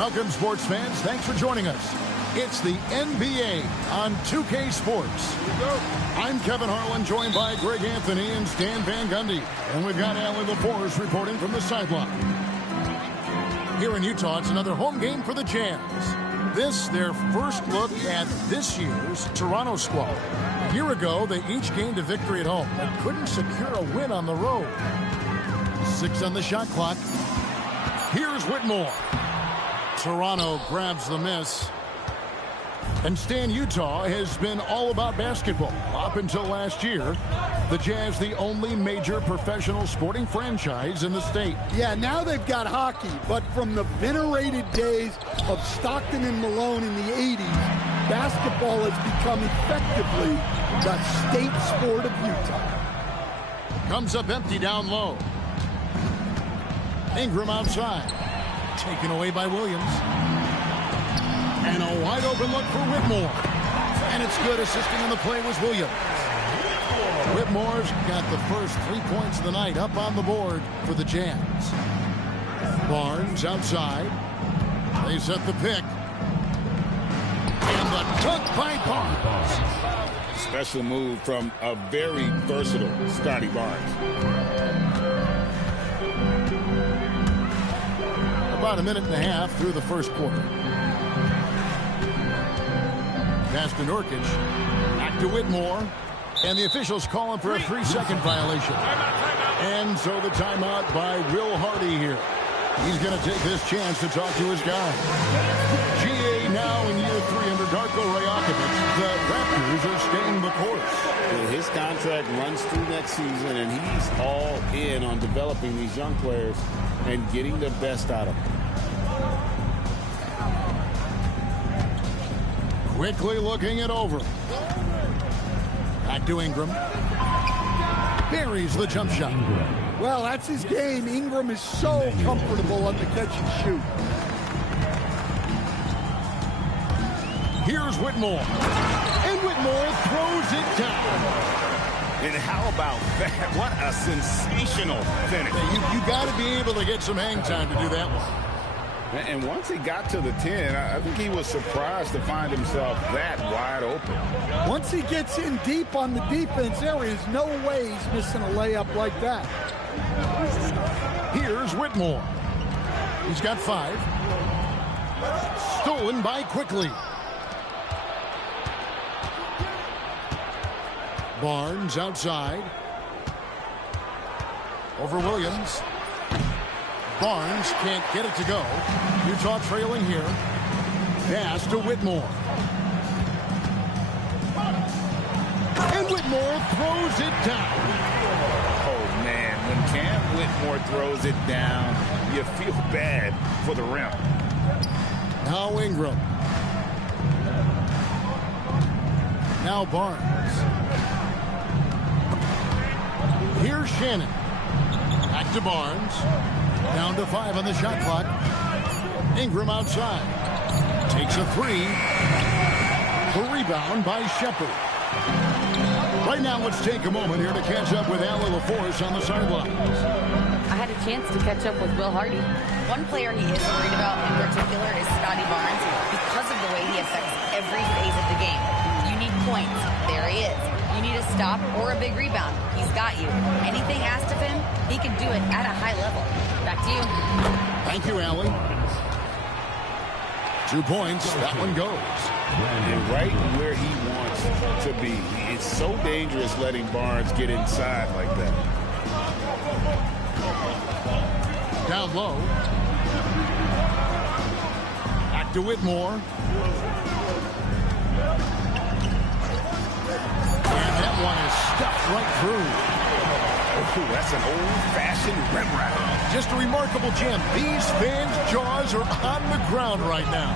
Welcome, sports fans. Thanks for joining us. It's the NBA on 2K Sports. I'm Kevin Harlan, joined by Greg Anthony and Stan Van Gundy. And we've got Allie LaForce reporting from the sideline. Here in Utah, it's another home game for the Jazz. This, their first look at this year's Toronto squad. A year ago, they each gained a victory at home, but couldn't secure a win on the road. 6 on the shot clock. Here's Whitmore. Toronto grabs the miss. And Stan, Utah has been all about basketball. Up until last year, the Jazz the only major professional sporting franchise in the state. Yeah, now they've got hockey, but from the venerated days of Stockton and Malone in the 80s, basketball has become effectively the state sport of Utah. Comes up empty down low. Ingram outside. Taken away by Williams. And a wide open look for Whitmore. And it's good. Assisting on the play was Williams. Whitmore's got the first 3 points of the night up on the board for the Jazz. Barnes outside. They set the pick. And the dunk by Barnes. Special move from a very versatile Scotty Barnes. About a minute and a half through the first quarter. Pass to Nurkic. Back to Whitmore. And the officials calling for a 3-second violation. And so the timeout by Will Hardy here. He's going to take this chance to talk to his guy. GA now in year 3 under Darko Rajakovic. The Raptors are staying the course. His contract runs through next season, and he's all in on developing these young players and getting the best out of them. Quickly looking it over. Back to Ingram. Buries the jump shot. Well, that's his game. Ingram is so comfortable on the catch and shoot. Here's Whitmore. And Whitmore throws it down. And how about that? What a sensational finish. You got to be able to get some hang time to do that one. And once he got to the 10, I think he was surprised to find himself that wide open. Once he gets in deep on the defense, there is no way he's missing a layup like that. Here's Whitmore. He's got 5. Stolen by Quickly. Barnes outside. Over Williams. Barnes can't get it to go. Utah trailing here. Pass to Whitmore. And Whitmore throws it down. Oh, man. When Cam Whitmore throws it down, you feel bad for the rim. Now Ingram. Now Barnes. Here's Shannon. Back to Barnes. Down to 5 on the shot clock. Ingram outside. Takes a 3. The rebound by Shepard. Right now, let's take a moment here to catch up with Allie LaForce on the sidelines. I had a chance to catch up with Will Hardy. One player he is worried about in particular is Scotty Barnes because of the way he affects every phase of the game. You need points. There he is. You need a stop or a big rebound. He's got you. Anything asked of him, he can do it at a high level. Back to you. Thank you, Allie. 2 points. That one goes. And right where he wants to be. It's so dangerous letting Barnes get inside like that. Down low. Back to Whitmore. And that one is stuffed right through. Oh, that's an old-fashioned rim wrap. Just a remarkable gem. These fans' jaws are on the ground right now.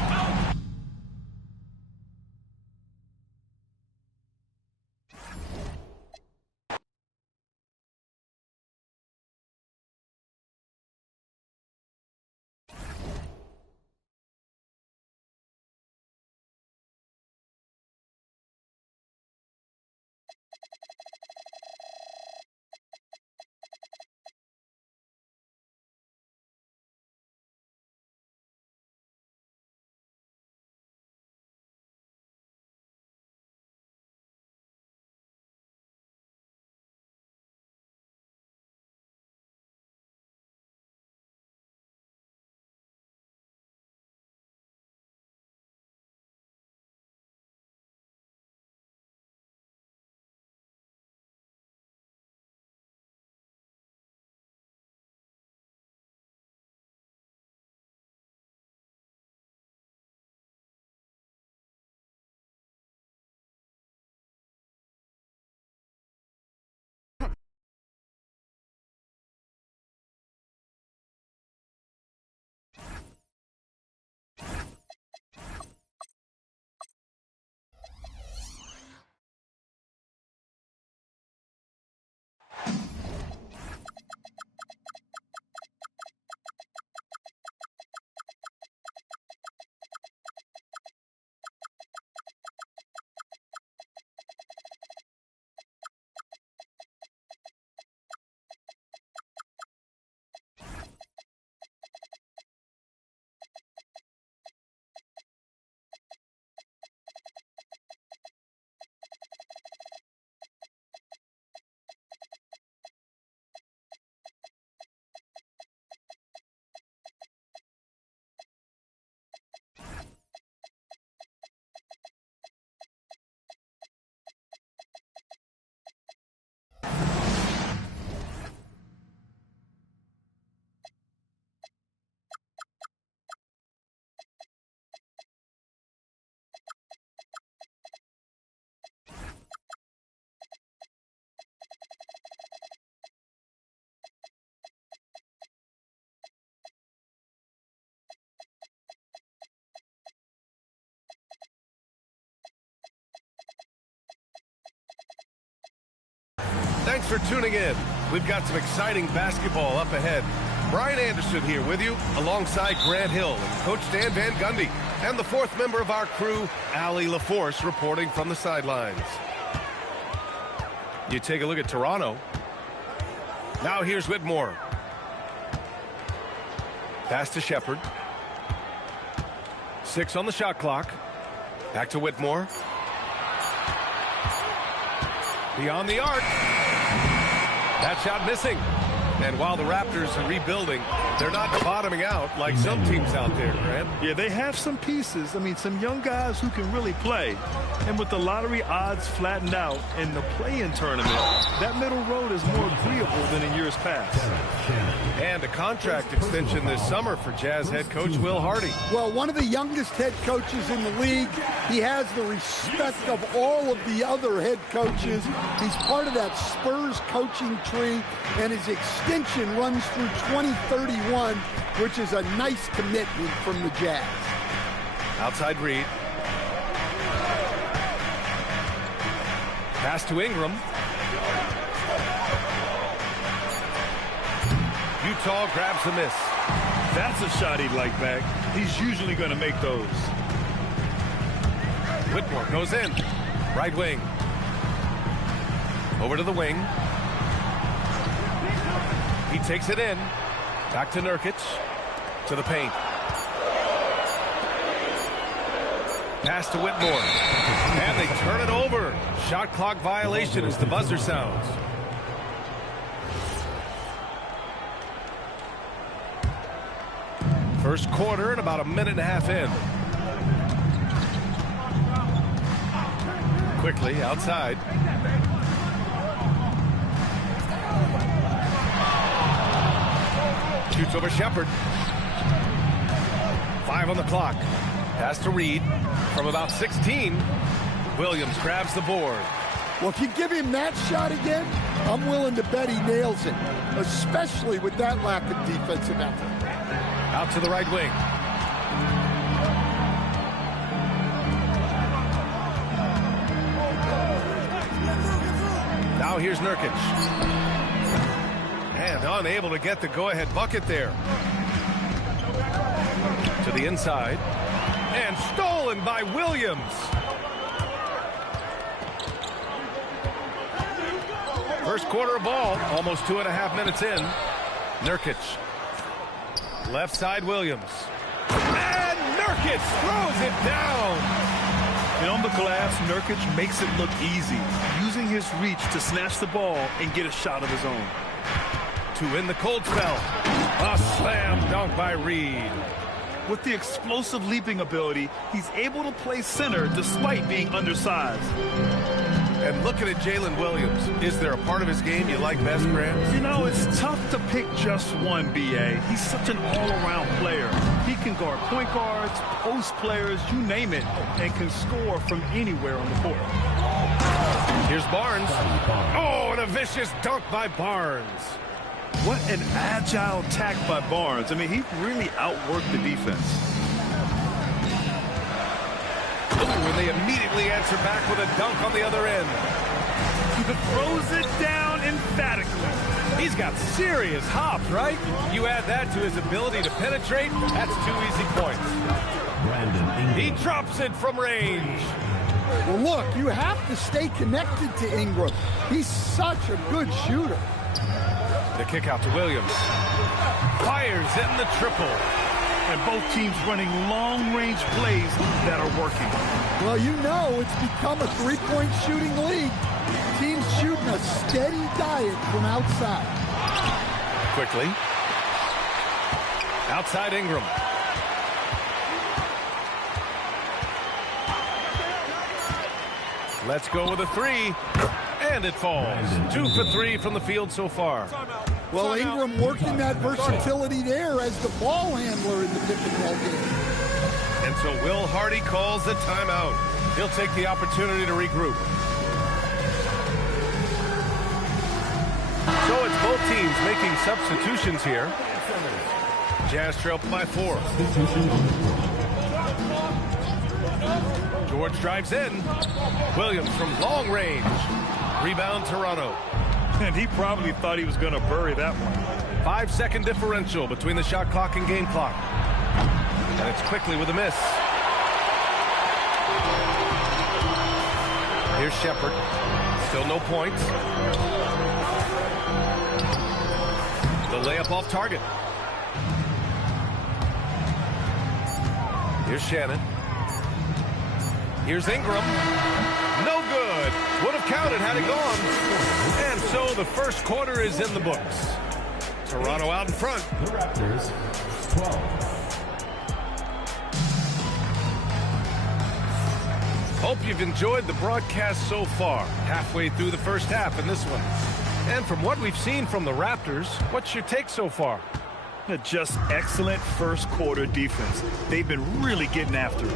for tuning in. We've got some exciting basketball up ahead. Brian Anderson here with you, alongside Grant Hill and Coach Stan Van Gundy, and the fourth member of our crew, Allie LaForce, reporting from the sidelines. You take a look at Toronto. Now here's Whitmore. Pass to Shepard. 6 on the shot clock. Back to Whitmore. Beyond the arc. That shot missing. And while the Raptors are rebuilding, they're not bottoming out like some teams out there, Grant. Yeah, they have some pieces. I mean, some young guys who can really play. And with the lottery odds flattened out in the play-in tournament, that middle road is more agreeable than in years past. And a contract extension this summer for Jazz head coach Will Hardy. Well, one of the youngest head coaches in the league. He has the respect of all of the other head coaches. He's part of that Spurs coaching tree, and his extension runs through 2031, which is a nice commitment from the Jazz. Outside Reed. Pass to Ingram. Utah grabs the miss. That's a shot he'd like back. He's usually going to make those. Whitmore goes in. Right wing. Over to the wing. He takes it in. Back to Nurkic. To the paint. Pass to Whitmore. And they turn it over. Shot clock violation as the buzzer sounds. First quarter and about a minute and a half in. Quickly outside. Shoots over Shepard. 5 on the clock. Pass to Reed from about 16. Williams grabs the board. Well, if you give him that shot again, I'm willing to bet he nails it, especially with that lack of defensive effort. Out to the right wing. Now here's Nurkic. And unable to get the go-ahead bucket there. To the inside. And stolen by Williams. First quarter of ball, almost 2.5 minutes in. Nurkic. Left side Williams. And Nurkic throws it down. And on the glass, Nurkic makes it look easy, using his reach to snatch the ball and get a shot of his own. To win the cold spell. A slam dunk by Reed. With the explosive leaping ability, he's able to play center despite being undersized. And looking at Jalen Williams, is there a part of his game you like best, Grant? You know, it's tough to pick just one, B.A. He's such an all-around player. He can guard point guards, post players, you name it, and can score from anywhere on the court. Here's Barnes. Oh, and a vicious dunk by Barnes. What an agile attack by Barnes. I mean, he really outworked the defense. And they immediately answer back with a dunk on the other end. Throws it down emphatically. He's got serious hops, right? You add that to his ability to penetrate, that's 2 easy points. He drops it from range. Well, look, you have to stay connected to Ingram. He's such a good shooter. The kick out to Williams. Fires in the triple. And both teams running long-range plays that are working. Well, you know it's become a three-point shooting league. Teams shooting a steady diet from outside. Quickly. Outside Ingram. Let's go with a 3. And it falls. 2 for 3 from the field so far. Well, Ingram working that versatility there as the ball handler in the pick-and-roll game. And so Will Hardy calls the timeout. He'll take the opportunity to regroup. So it's both teams making substitutions here. Jazz trail by 4. George drives in. Williams from long range. Rebound Toronto. And he probably thought he was going to bury that one. 5-second differential between the shot clock and game clock. And it's quickly with a miss. Here's Shepard. Still no points. The layup off target. Here's Shannon. Here's Ingram. No good. Would have counted had it gone. And so the first quarter is in the books. Toronto out in front. The Raptors, 12. Hope you've enjoyed the broadcast so far. Halfway through the first half in this one. And from what we've seen from the Raptors, what's your take so far? Just excellent first quarter defense. They've been really getting after it.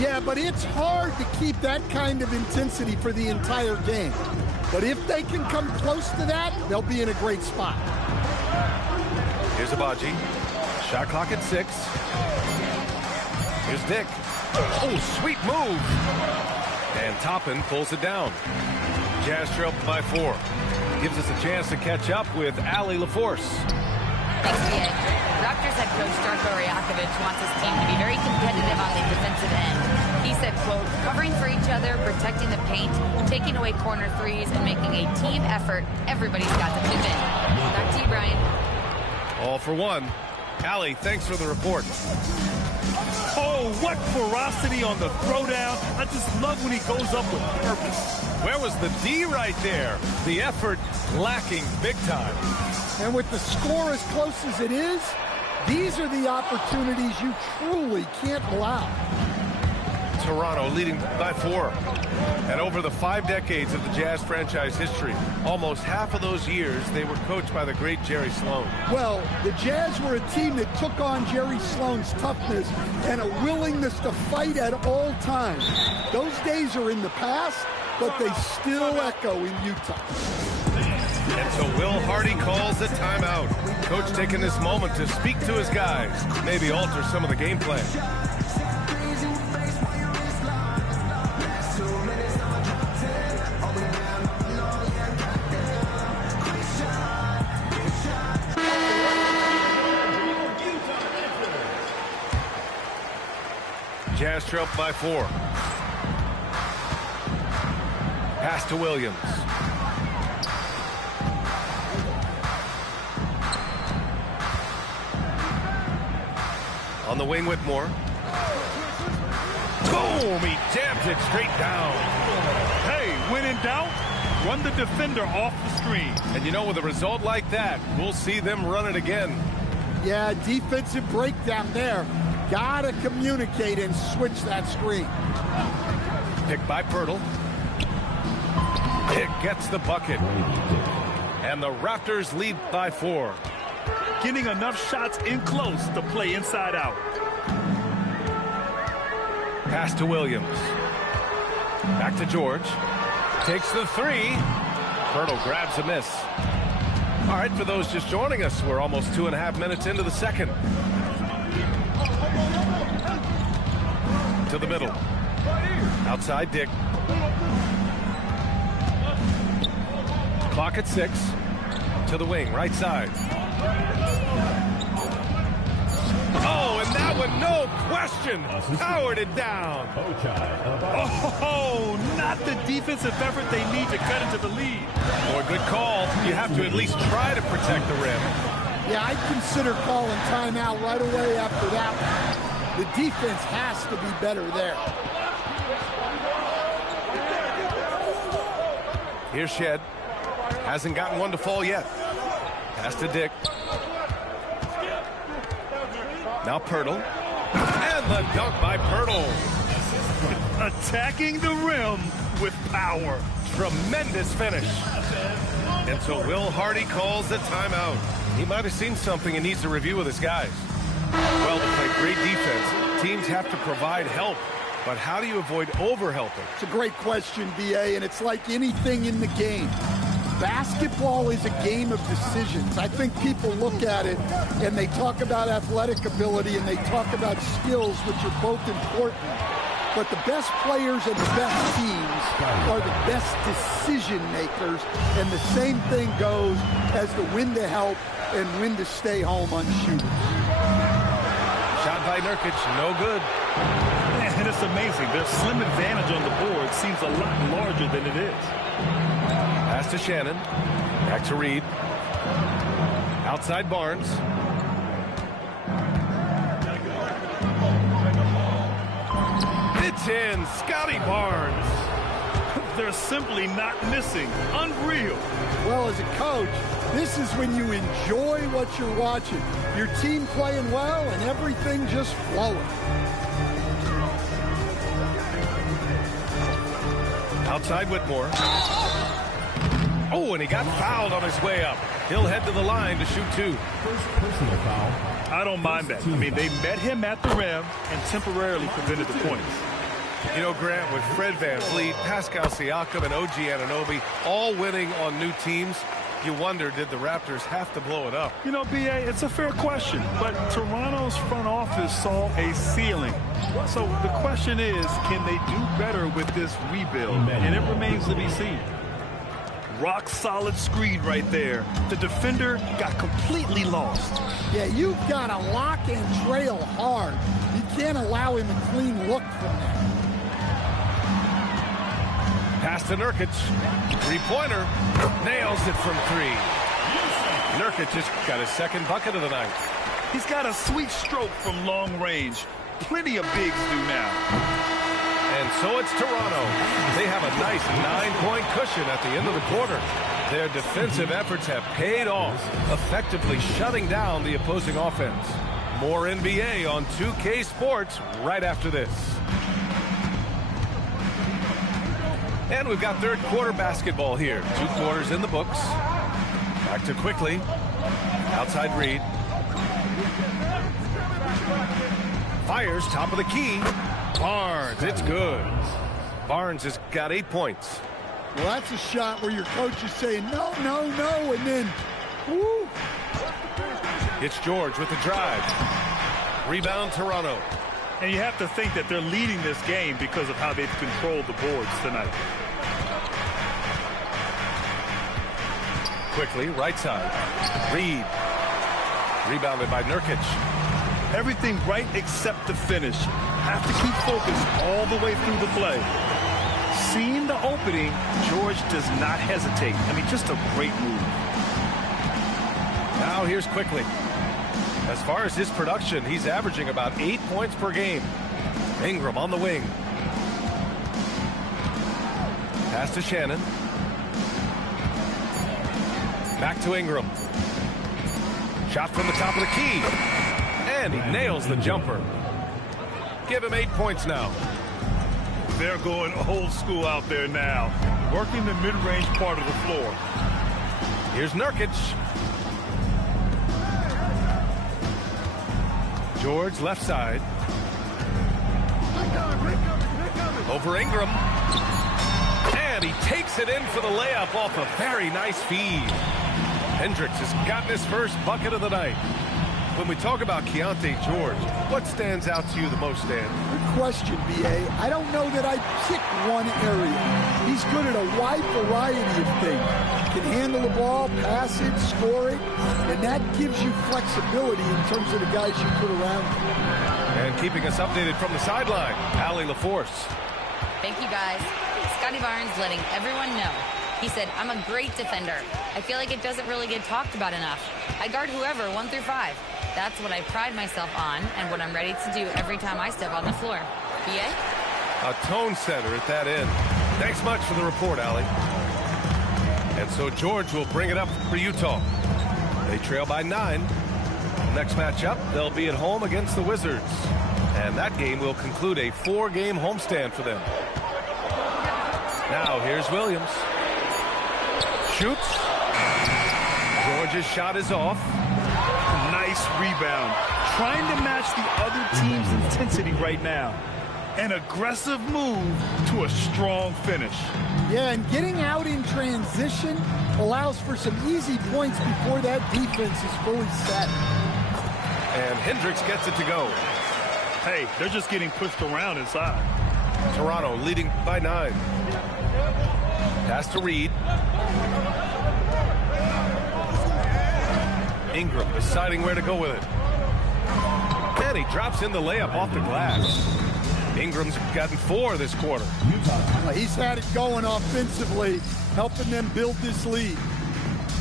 Yeah, but it's hard to keep that kind of intensity for the entire game. But if they can come close to that, they'll be in a great spot. Here's Abaji. Shot clock at 6. Here's Dick. Oh, sweet move. And Toppin pulls it down. Jazz trail by 4. Gives us a chance to catch up with Allie LaForce. Thanks, DA. Raptors head coach Darko Rajakovic wants his team to be very competitive on the defensive end. He said, quote, covering for each other, protecting the paint, taking away corner threes, and making a team effort. Everybody's got to chip in. Back to you, Brian. All for one. Allie, thanks for the report. Oh, what ferocity on the throwdown. I just love when he goes up with purpose. Where was the D right there? The effort lacking big time. And with the score as close as it is, these are the opportunities you truly can't allow. Toronto leading by 4. And over the 5 decades of the Jazz franchise history, almost half of those years, they were coached by the great Jerry Sloan. Well, the Jazz were a team that took on Jerry Sloan's toughness and a willingness to fight at all times. Those days are in the past, but they still echo in Utah. And so Will Hardy calls the timeout. Coach taking this moment to speak to his guys, maybe alter some of the game plan. Jazz trail by 4. Pass to Williams. On the wing, Whitmore. Boom! He jams it straight down. Hey, when in doubt, run the defender off the screen. And you know, with a result like that, we'll see them run it again. Yeah, defensive breakdown there. Gotta communicate and switch that screen. Picked by Pirtle. It gets the bucket. And the Raptors lead by 4. Getting enough shots in close to play inside out. Pass to Williams. Back to George. Takes the 3. Pirtle grabs a miss. All right, for those just joining us, we're almost 2.5 minutes into the second. To the middle. Outside Dick. Clock at 6. To the wing, right side. Oh, and that one, no question, powered it down. Oh, not the defensive effort they need to cut into the lead. Boy, good call. You have to at least try to protect the rim. Yeah, I'd consider calling timeout right away after that one. The defense has to be better there. Here's Shed. Hasn't gotten one to fall yet. Pass to Dick. Now Pirtle. And the dunk by Pirtle. Attacking the rim with power. Tremendous finish. And so Will Hardy calls the timeout. He might have seen something and needs to review with his guys. Well, to play great defense, teams have to provide help. But how do you avoid overhelping? It's a great question, B.A., and it's like anything in the game. Basketball is a game of decisions. I think people look at it and they talk about athletic ability and they talk about skills, which are both important. but the best players and the best teams are the best decision makers, and the same thing goes as the when to help and when to stay home on shooters. Shot by Nurkic, no good. And it's amazing. Their slim advantage on the board seems a lot larger than it is. Pass to Shannon. Back to Reed. Outside Barnes. It's in. Scotty Barnes. They're simply not missing. Unreal. Well, as a coach, this is when you enjoy what you're watching. Your team playing well and everything just flowing. Outside Whitmore. Oh, and he got fouled on his way up. He'll head to the line to shoot 2. First personal foul. I don't mind that. I mean, they met him at the rim and temporarily prevented the points. You know, Grant, with Fred VanVleet, Pascal Siakam, and OG Anunoby all winning on new teams, you wonder, did the Raptors have to blow it up? You know, B.A., it's a fair question, but Toronto's front office saw a ceiling. So the question is, can they do better with this rebuild? And it remains to be seen. Rock solid screen right there. The defender got completely lost. Yeah, you've got to lock and trail hard. You can't allow him a clean look from that. Pass to Nurkic. Three-pointer. Nails it from 3. Nurkic just got his second bucket of the night. He's got a sweet stroke from long range. Plenty of bigs do now. And so it's Toronto. They have a nice 9-point cushion at the end of the quarter. Their defensive efforts have paid off, effectively shutting down the opposing offense. More NBA on 2K Sports right after this. And we've got third quarter basketball here. 2 quarters in the books. Back to Quickly. Outside Reed. Fires top of the key. Barnes, it's good. Barnes has got 8 points. Well, that's a shot where your coach is saying, no, no, no, and then, woo. It's George with the drive. Rebound, Toronto. And you have to think that they're leading this game because of how they've controlled the boards tonight. Quickly, right side. Reed. Rebounded by Nurkic. Everything right except the finish. Have to keep focused all the way through the play. Seeing the opening, George does not hesitate. I mean, just a great move. Now here's Quickly. As far as his production, he's averaging about 8 points per game. Ingram on the wing. Pass to Shannon. Back to Ingram. Shot from the top of the key. And he nails the jumper. Give him 8 points now. They're going old school out there now. Working the mid-range part of the floor. Here's Nurkic. George left side. Over Ingram. And he takes it in for the layup off a very nice feed. Hendricks has gotten his first bucket of the night. When we talk about Keontae George, what stands out to you the most, Dan? Good question, B.A. I don't know that I'd pick one area. He's good at a wide variety of things. Can handle the ball, pass it, score it, and that gives you flexibility in terms of the guys you put around him. And keeping us updated from the sideline, Allie LaForce. Thank you, guys. Scotty Barnes letting everyone know. He said, I'm a great defender. I feel like it doesn't really get talked about enough. I guard whoever, 1 through 5. That's what I pride myself on and what I'm ready to do every time I step on the floor. B.A.? A tone setter at that end. Thanks much for the report, Allie. And so George will bring it up for Utah. They trail by 9. Next matchup, they'll be at home against the Wizards. And that game will conclude a 4-game homestand for them. Now here's Williams. Shoots. George's shot is off. Nice rebound. Trying to match the other team's intensity right now. An aggressive move to a strong finish. Yeah, and getting out in transition allows for some easy points before that defense is fully set. And Hendricks gets it to go. Hey, they're just getting pushed around inside. Toronto leading by 9. Pass to Reed. Ingram deciding where to go with it. And he drops in the layup off the glass. Ingram's gotten 4 this quarter. He's had it going offensively, helping them build this lead.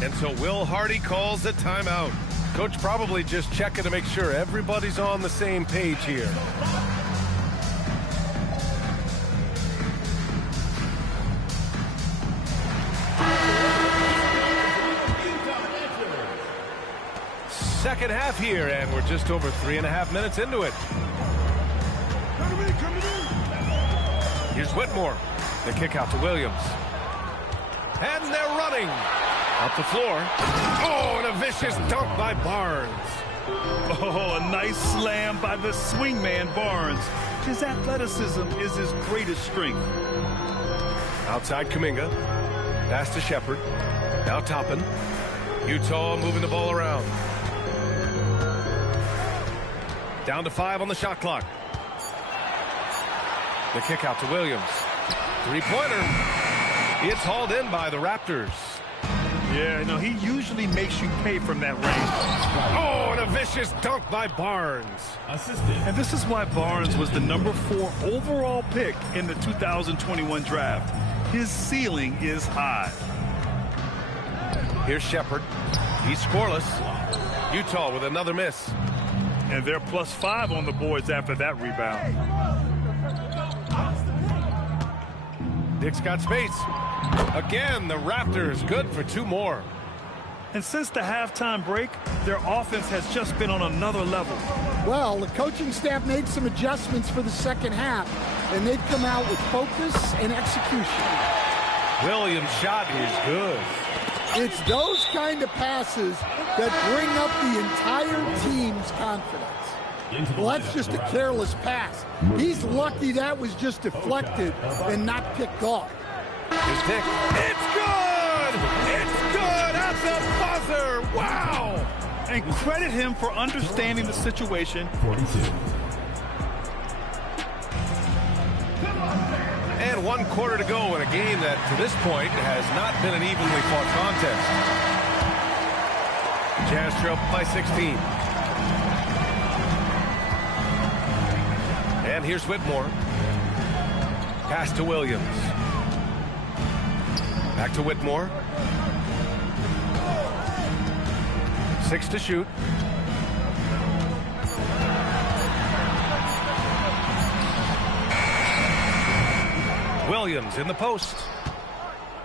And so Will Hardy calls the timeout. Coach probably just checking to make sure everybody's on the same page here. Second half here, and we're just over 3.5 minutes into it. Here's Whitmore. The kick out to Williams. And they're running. Up the floor. Oh, and a vicious dunk by Barnes. Oh, a nice slam by the swingman Barnes. His athleticism is his greatest strength. Outside Kuminga. Pass to Shepard. Now Toppin. Utah moving the ball around. Down to 5 on the shot clock. The kick out to Williams. Three-pointer. It's hauled in by the Raptors. Yeah, no, he usually makes you pay from that range. Oh, and a vicious dunk by Barnes. And this is why Barnes was the number 4 overall pick in the 2021 draft. His ceiling is high. Here's Shepard. He's scoreless. Utah with another miss. And they're +5 on the boards after that rebound. Dick's got space. Again, the Raptors good for 2 more. And since the halftime break, their offense has just been on another level. Well, the coaching staff made some adjustments for the second half, and they've come out with focus and execution. Williams' shot is good. It's those kind of passes that bring up the entire team's confidence. Well, that's just a careless pass. He's lucky that was just deflected and not picked off. Here's Dick. It's good! It's good at the buzzer! Wow! And credit him for understanding the situation. 42. And 1 quarter to go in a game that, to this point, has not been an evenly fought contest. Jazz trail by 16. And here's Whitmore. Pass to Williams. Back to Whitmore. 6 to shoot. Williams in the post.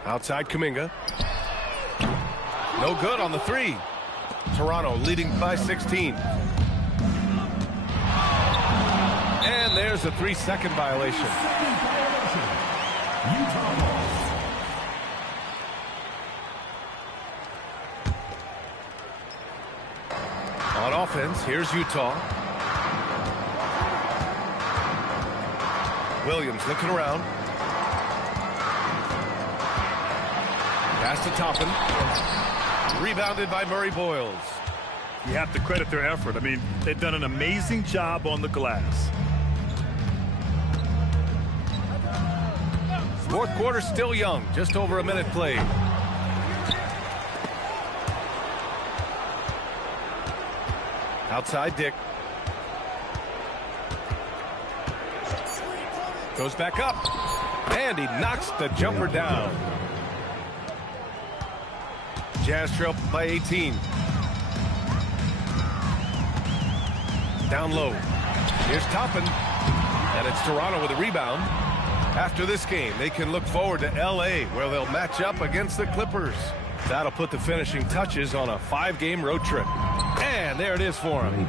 Outside Kuminga. No good on the 3. Toronto leading by 16. And there's a 3-second violation. On offense, here's Utah. Williams looking around. Pass to Toppin. Rebounded by Murray Boyles. You have to credit their effort. I mean, they've done an amazing job on the glass. Fourth quarter still young, just over a minute played. Outside Dick. Goes back up. And he knocks the jumper down. Jazz trail by 18. Down low. Here's Toppin. And it's Toronto with a rebound. After this game, they can look forward to L.A., where they'll match up against the Clippers. That'll put the finishing touches on a 5-game road trip. And there it is for him.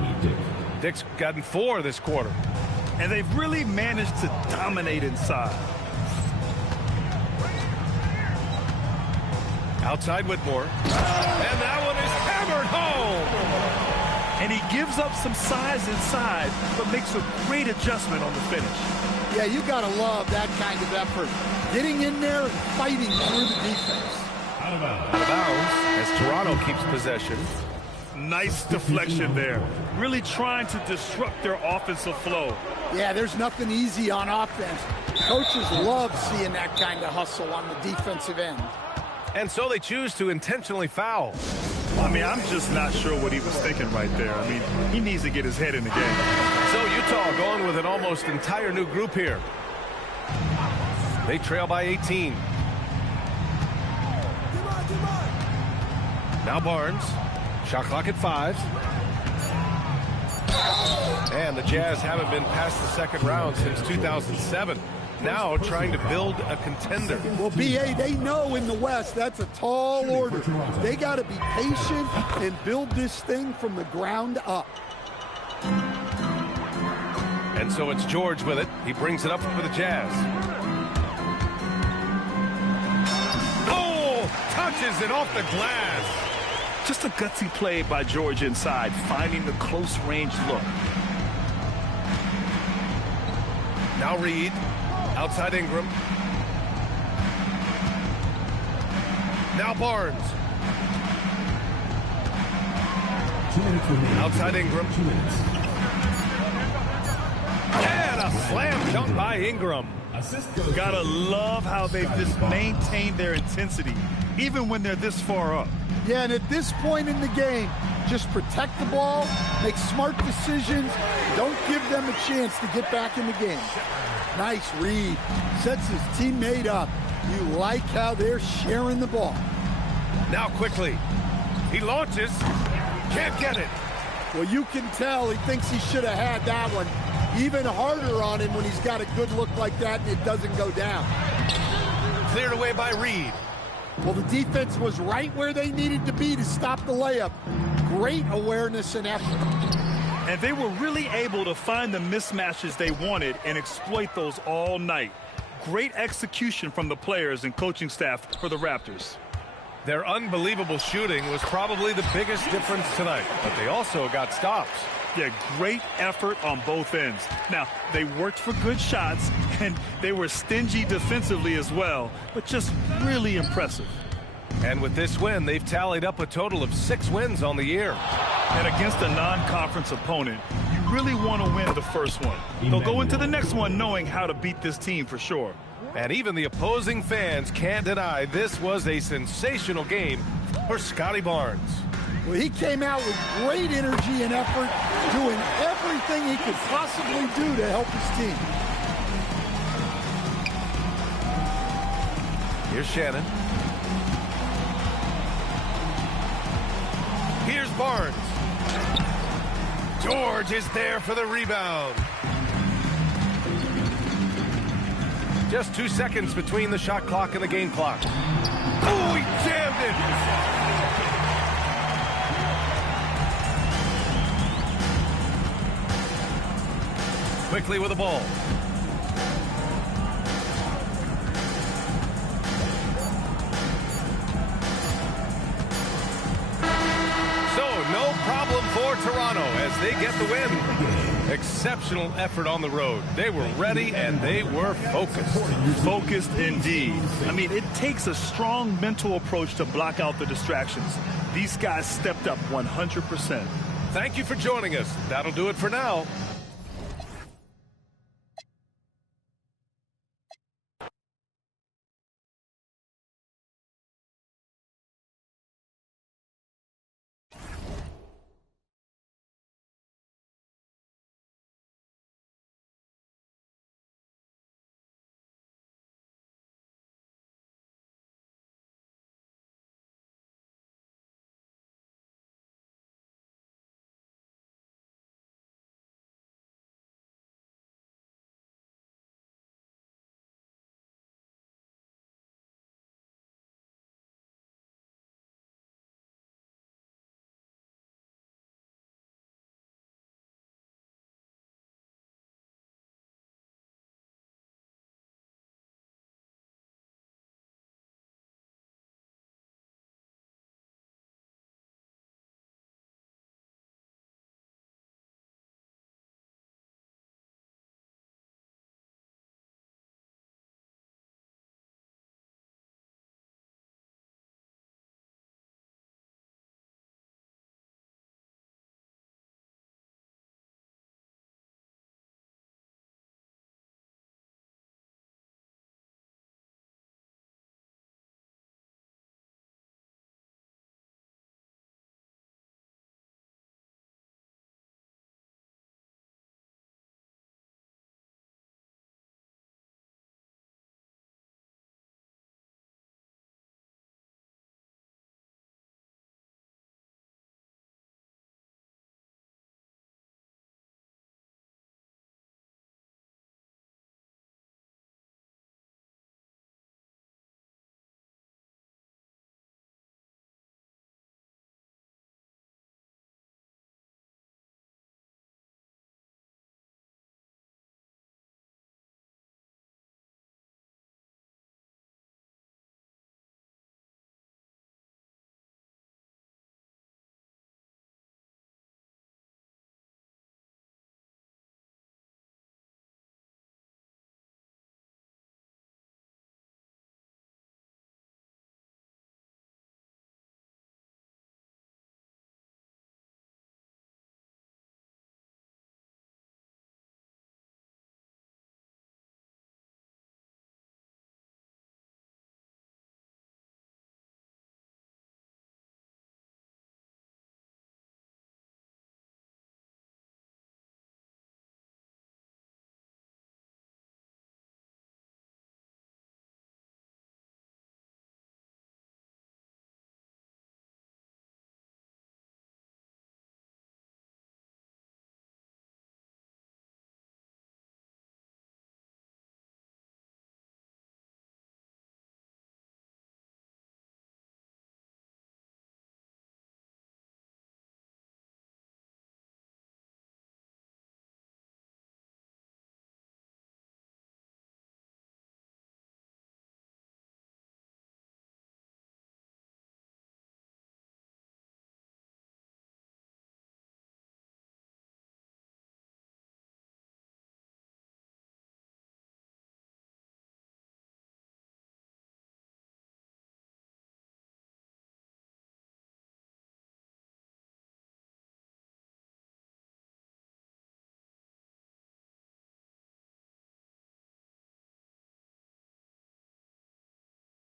Dick's gotten 4 this quarter. And they've really managed to dominate inside. Outside Whitmore. And that one is hammered home. And he gives up some size inside, but makes a great adjustment on the finish. Yeah, you got to love that kind of effort. Getting in there and fighting through the defense. Out of bounds as Toronto keeps possession. Nice deflection there. Really trying to disrupt their offensive flow. Yeah, there's nothing easy on offense. Coaches love seeing that kind of hustle on the defensive end. And so they choose to intentionally foul. I mean, I'm just not sure what he was thinking right there. I mean, he needs to get his head in the game. So Utah going with an almost entire new group here. They trail by 18. Now Barnes. Shot clock at 5. And the Jazz haven't been past the second round since 2007. Now trying to build a contender. Well, B.A., they know in the West that's a tall order. They got to be patient and build this thing from the ground up. And so it's George with it. He brings it up for the Jazz. Oh, touches it off the glass. Just a gutsy play by George inside, finding the close range look. Now Reed, outside Ingram. Now Barnes. 2 minutes remaining. Outside Ingram. 2 minutes. And a slam dunk by Ingram. Assist goes. Gotta love how they've just maintained their intensity, even when they're this far up. Yeah, and at this point in the game, just protect the ball, make smart decisions, don't give them a chance to get back in the game. Nice read. Sets his teammate up. You like how they're sharing the ball. Now quickly. He launches. Can't get it. Well, you can tell he thinks he should have had that one. Even harder on him when he's got a good look like that and it doesn't go down. Cleared away by Reed. Well, the defense was right where they needed to be to stop the layup. Great awareness and effort. And they were really able to find the mismatches they wanted and exploit those all night. Great execution from the players and coaching staff for the Raptors. Their unbelievable shooting was probably the biggest difference tonight, but they also got stops. Yeah, great effort on both ends. Now, they worked for good shots, and they were stingy defensively as well, but just really impressive. And with this win, they've tallied up a total of 6 wins on the year. And against a non-conference opponent, you really want to win the first one. They'll go into the next one knowing how to beat this team for sure. And even the opposing fans can't deny this was a sensational game for Scotty Barnes. Well, he came out with great energy and effort, doing everything he could possibly do to help his team. Here's Shannon. Here's Barnes. George is there for the rebound. Just 2 seconds between the shot clock and the game clock. Oh, he jammed it. Quickly with the ball. So, no problem for Toronto as they get the win. Exceptional effort on the road. They were ready and they were focused. Focused indeed. I mean, it takes a strong mental approach to block out the distractions. These guys stepped up 100%. Thank you for joining us. That'll do it for now.